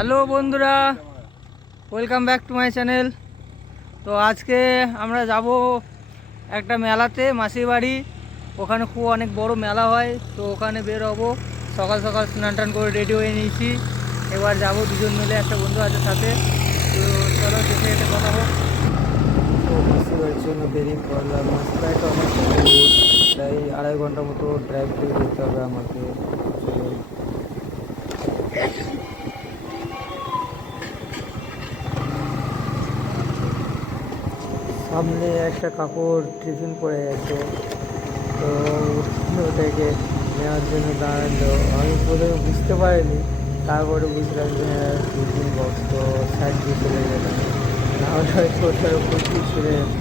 Hello বন্ধুরা, welcome back to my channel. তো আজকে আমরা যাব একটা মেলাতে, মাসির বাড়ি। ওখানে খুব অনেক বড় মেলা হয়, তো ওখানে বের হব। সকাল সকাল স্নান টান করে রেডি হয়ে নিয়েছি। এবার যাব দুজন মিলে, একটা বন্ধু আছে সাথে। তো চলো দেখে এটা কথা হোক। তো মাসির বাড়ির জন্য বেরিয়ে পড়লাম। মাসির বাড়িটা অনেক দূর, তাই 2.5 ঘন্টা মতো ড্রাইভ করে যেতে হবে আমাকে। চলো। সামনে একটা কাকুর টিফিন পড়ে গেছে, তো ওটাকে নেওয়ার জন্য দাঁড়ালো। আমি প্রথমে বুঝতে পারিনি, তারপরে বুঝলাম যে হ্যাঁ টিফিন বক্স, তো সাইড দিয়ে চলে গেলাম। না হলে হয়তো ওটার উপর দিয়ে চলে যেত।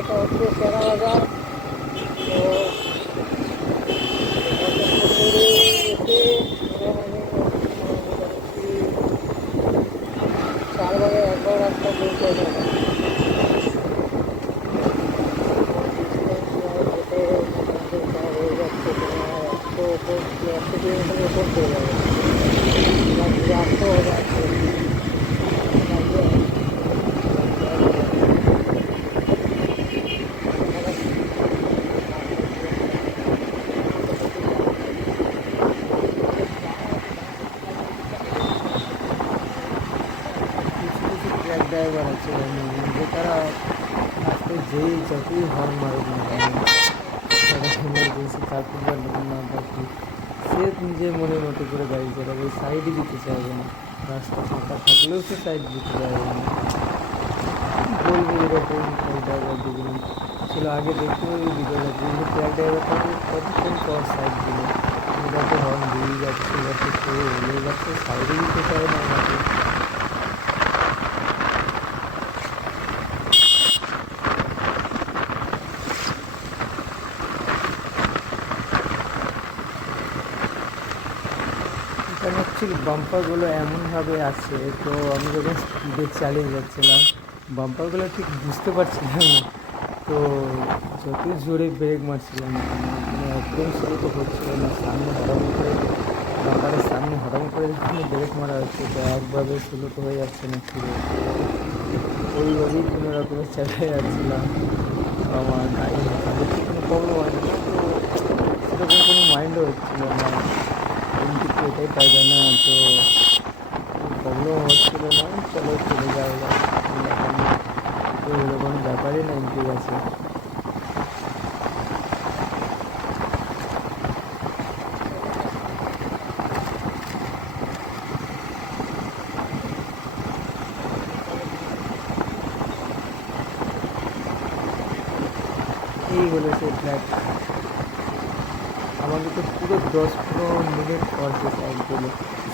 এটা হচ্ছে সেরা বাজার। তো চার বাজার একবার রাস্তা বলতে হবে। হয়ে যাচ্ছে তোমার 100 কিলোমিটারের উপর চলে যাবে। আসতে হবে আসতে। কিছু কিছু ট্র্যাক ড্রাইভার আছে যে তারা রাস্তায় যেই যতই হর্ন মারুক না কেন, তারা ইমার্জেন্সি কাকুর বা না ডাকি, সে নিজের মনের মতো করে গাড়ি চালাবে, সাইডই দিতে চাইবে না। রাস্তা ফাঁকা থাকলেও সে সাইড দিতে চাইবে না। বলবো এরকম ট্র্যাক ড্রাইভার যেগুলো ছিল আগে, দেখতে ওই ভিডিও লাগছে, কিন্তু ট্র্যাক ড্রাইভারটাকে কতক্ষণ পর সাইড দিল। এবার তো হর্ন দিয়ে যাচ্ছে, এবার তো সরে এলো, এবার তো সাইডে দিতে চায় না আমাকে। এখানে অ্যাকচুয়ালি বাম্পারগুলো এমনভাবে আছে, তো আমি যখন স্পিডে চালিয়ে যাচ্ছিলাম, বাম্পারগুলো ঠিক বুঝতে পারছিলাম না। তো যতই জোরে ব্রেক মারছিলাম মানে একদম স্লো তো হচ্ছিল না। সামনে হঠাৎ করে, বাম্পারের সামনে হঠাৎ করে যখন ব্রেক মারা হচ্ছে, তো একভাবে স্লো তো হয়ে যাচ্ছে না ফিরে। ওইভাবেই কোনো রকমের চালিয়ে যাচ্ছিলাম। আমার গাড়িতে কোনো প্রবলেম হয় না, তো সেরকম কোনো মাইন্ডও হচ্ছিল না। কিন্তু এটাই পাইবে না, তো প্রবলেম হচ্ছিল না। চলো চলে যাওয়া যাক, তো এগুলো কোনো ব্যাপারই না, ঠিক আছে। এই হলো সেই ট্র্যাক। আমাকে তো পুরো 10-15 মিনিট পর যে সাইড দিল,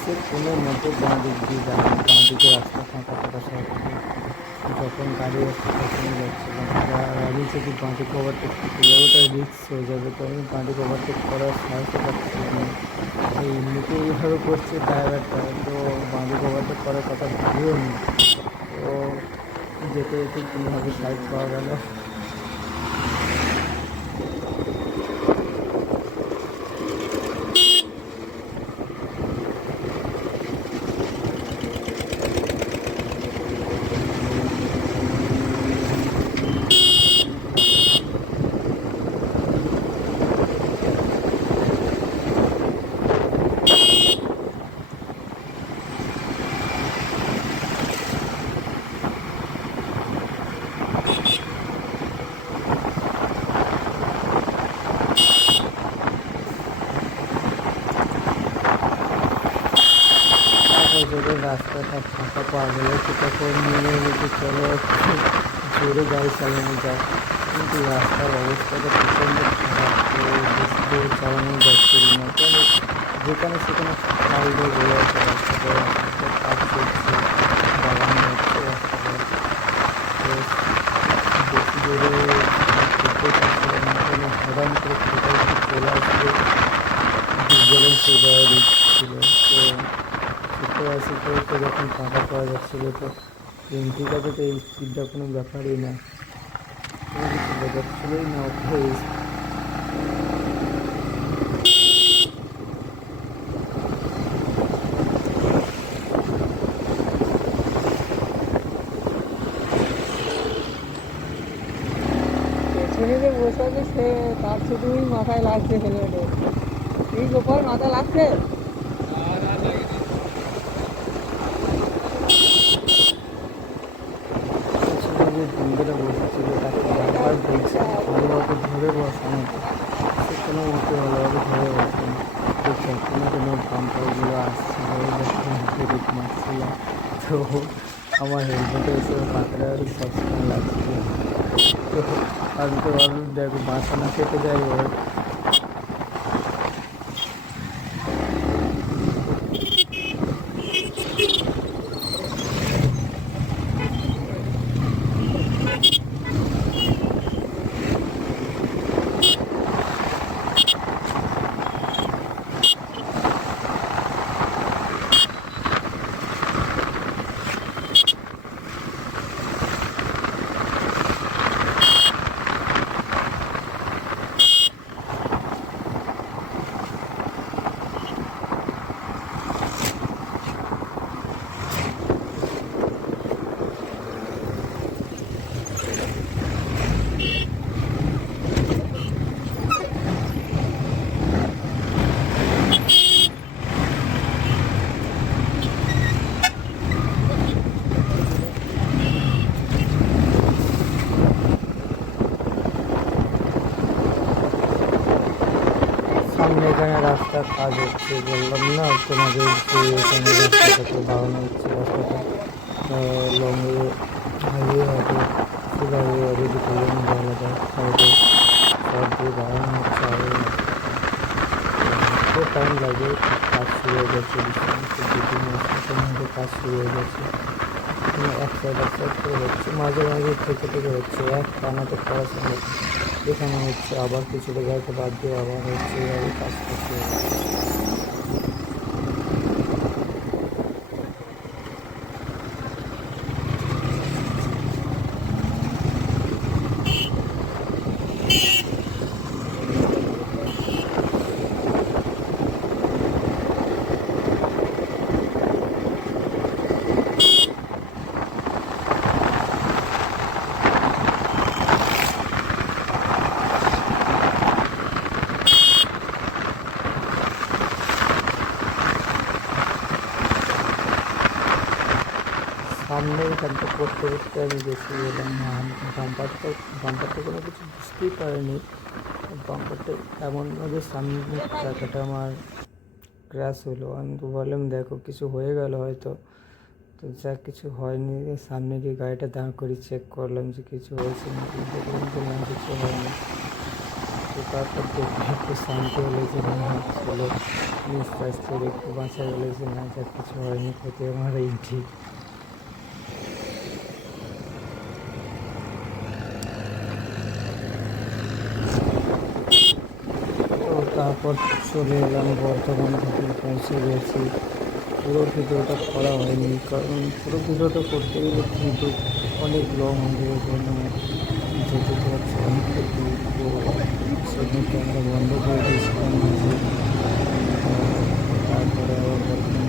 সে কোনো মতে বাঁ দিক দিয়ে যাবে, বাঁ দিকে রাস্তা ফাঁকা থাকা সত্ত্বেও যখন গাড়ি আসছে তখনই যাচ্ছিলাম। আর আমি যদি বাঁ দিকে ওভারটেক করতে যাবো, ওটা রিস্ক হয়ে যাবে, তো আমি বাঁ দিকে ওভারটেক করার সাহসও পাচ্ছিলাম না। এই এমনিতে এইভাবে করছে ড্রাইভারটা, তো বাঁ দিকে ওভারটেক করার কথা ভাবিও নি। তো যেতে যেতে কোনোভাবে সাইড পাওয়া গেল। তারপর যখন রাস্তাটা ফাঁকা পাওয়া গেল, তো তখন মনে হলো যে চলো একটু জোরে গাড়ি চালানো যাক। কিন্তু রাস্তার অবস্থাটা প্রচণ্ড খারাপ, তো বেশি জোরে চালানো যাচ্ছিল না, কেন যেখানে সেখানে খাল দিয়ে বয়ে আছে রাস্তাটা। রাস্তাটার কাজ চলছে, বাগান যাচ্ছে রাস্তাটা। তো বেশি জোরে করতে পারছিলাম না, কেন হঠাৎ করে কোথায় কি চলে আসবে, দুর্ঘটনা হয়ে যাওয়ার রিস্ক ছিল। তো তো যখন ফাঁকা পাওয়া যাচ্ছিলো তো এন্ট্রিটাতে তো এই স্পিডটা কোনো ব্যাপারই না, কোনো কিছু বোঝাচ্ছিলোই না ওকে। পেছনে যে বসে আছে সে তার শুধুই মাথায় লাগছে হেলমেটে। এই গোপাল মাথা লাগছে। পেছনে যে বন্ধুরা বসেছিল তাকে বারবার বলছে ভালোভাবে ধরে বস আমাকে, সে কোনো মতে ভালোভাবে ধরে বসে না। তো যখন কোনো বাম্পারগুলো আসছিল যখন ব্রেক মারছিলাম তো আমার হেলমেটে এসে মাথাটা সবসময় লাগছিল। তো আমি তো ভাবলাম দেখো মাথা না কেটে যায় ওর। সামনে এখানে রাস্তার কাজ হচ্ছে, বললাম না তোমাদের যে এখানে রাস্তাটাকে বাড়ানো হচ্ছে, রাস্তাটা লংয়ে হাইওয়ে হবে, ফুল হাইওয়ে হবে, দুটো লেন বলা যায় সাইডে, সব দিয়ে বাড়ানো হচ্ছে। আরও একটু টাইম লাগে, কাজ শুরু হয়ে গেছে, দু তিন মাসের মধ্যে কাজ শুরু হয়ে গেছে। এক সাইড করে হচ্ছে, মাঝে মাঝে থেকে থেকে হচ্ছে, এক টানাতে করা সম্ভব। এখানে হচ্ছে আবার কিছুটা জায়গাতে বাদ দিয়ে আবার হচ্ছে, এভাবে কাজ করতে হবে। সামনে এখানটা করতে করতে আমি বেশি গেলাম না, বাম্পারটা কোনো কিছু বুঝতেই পারিনি। বাম্পারটা এমনভাবে সামনের চাকাটা আমার ক্র্যাশ হলো, আমি তো বললাম দেখো কিছু হয়ে গেল হয়তো, তো যা কিছু হয়নি। সামনে গিয়ে গাড়িটা দাঁড় করি চেক করলাম যে কিছু হয়েছে নাকি, দেখলাম যে না কিছু হয়নি। তো তারপর দেখে একটু শান্তি হলো যে না হচ্ছিলো, নিঃশ্বাস থেকে একটু বাঁচা গেলো যে না যা কিছু হয়নি, ক্ষতি আমার এই ঠিক। তো তারপর চলে এলাম বর্ধমান থেকে, পৌঁছে গেছি। পুরো ভিডিওটা করা হয়নি, কারণ পুরো ভিডিওটা করতে গেলে কিন্তু অনেক লং হয়ে যাবে, জন্য যেতে পারছি অনেকটা দূর। তো সেখানে ক্যামেরা বন্ধ করে দিয়েছিলাম মাঝে। তারপরে আবার বর্ধমান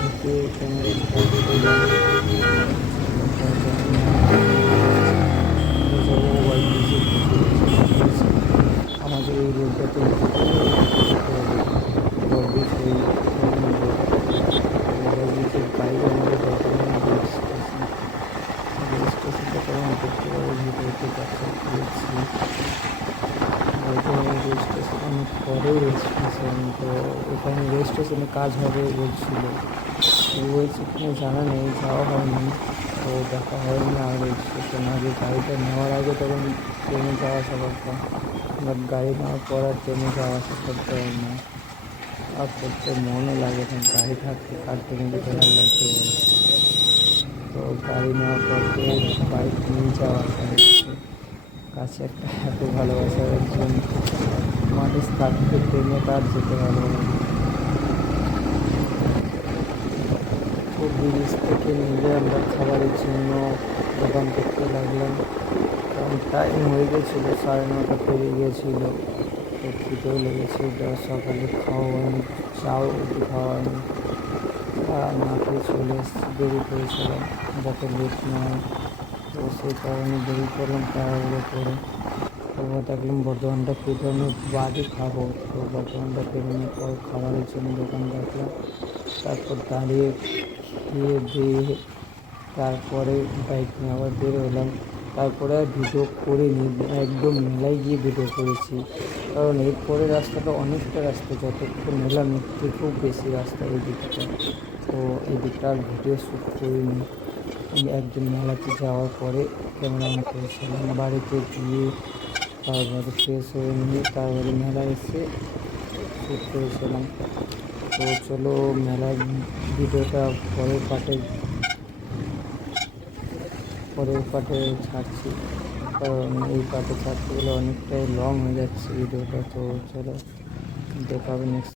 থেকে ক্যামেরা চালু করলাম। আমাদের এই রোডটাতে ওভারব্রিজ ওভারব্রিজের বাইরে আমাদের বর্তমানে রেল স্টেশন, রেল স্টেশনটা কেমন দেখতে পাবো ভিডিওতে দেখছি। বর্তমানে রেল স্টেশন অনেক পরেও রেল স্টেশন, তো এখানে রেল স্টেশনে কাজ হবে বলছিল, হয়েছে কিনা জানা নেই, যাওয়া হয়নি, তো দেখা হয়নি। আর রেল স্টেশন আগে গাড়িটা নেওয়ার আগে তখন ট্রেনে যাওয়া আসা করতাম, বাট গাড়ি নেওয়ার পর আর ট্রেনে যাওয়া আসা করতে হয় না, আর করতে মনও লাগে না। গাড়ি থাকতে কার ট্রেনে যেতে ভালো লাগতে পারে। তো গাড়ি নেওয়ার পর তো বাইক নিয়ে যাওয়া আসা হচ্ছে। কাছে একটা এত ভালোবাসার একজন মানুষ থাকতে ট্রেনে কার যেতে ভালো লাগে। ব্রিজ থেকে নেমে আমরা খাবারের জন্য দোকান করতে লাগলাম, কারণ টাইম হয়ে গেছিলো, 9:30 পেরিয়ে গিয়েছিলো। তো খিদেও লেগেছিল, সকালে খাওয়া হয়নি, চাও অবধি খাওয়া হয়নি, না খেয়ে চলে এসেছি, দেরি করেছিলাম যাতে লেট না হয়। তো সেই কারণে দেরি করলাম তাড়াহুড়ো করে। তারপর দেখলাম বর্ধমানটা পেরোনোর বাদে খাবো, তো বর্ধমানটা পেরোনোর পর খাবারের জন্য দোকান দেখলাম, তারপর দাঁড়িয়ে খেয়ে দিয়ে তারপরে বাইক নিয়ে আবার বের হলাম। তারপরে আর ভিডিও করিনি, একদম মেলায় গিয়ে ভিডিও করেছি, কারণ এরপরে রাস্তাটা অনেকটা রাস্তা, যতক্ষণ এলাম এর থেকেও বেশি রাস্তা এই দিকটা। তো এই দিকটা আর ভিডিও শ্যুট করিনি। আমি একদিন মেলাতে যাওয়ার পরে ক্যামেরা অন করেছিলাম, বাড়িতে গিয়ে তারপরে ফ্রেশ হয়ে নিয়ে তারপরে মেলায় এসে শ্যুট করেছিলাম। তো চলো মেলার ভিডিওটা পরের পার্টে ছাড়ছি, কারণ এই পার্টে ছাড়তে গেলে অনেকটাই লং হয়ে যাচ্ছে ভিডিওটা। তো চলো দেখা হবে নেক্সট।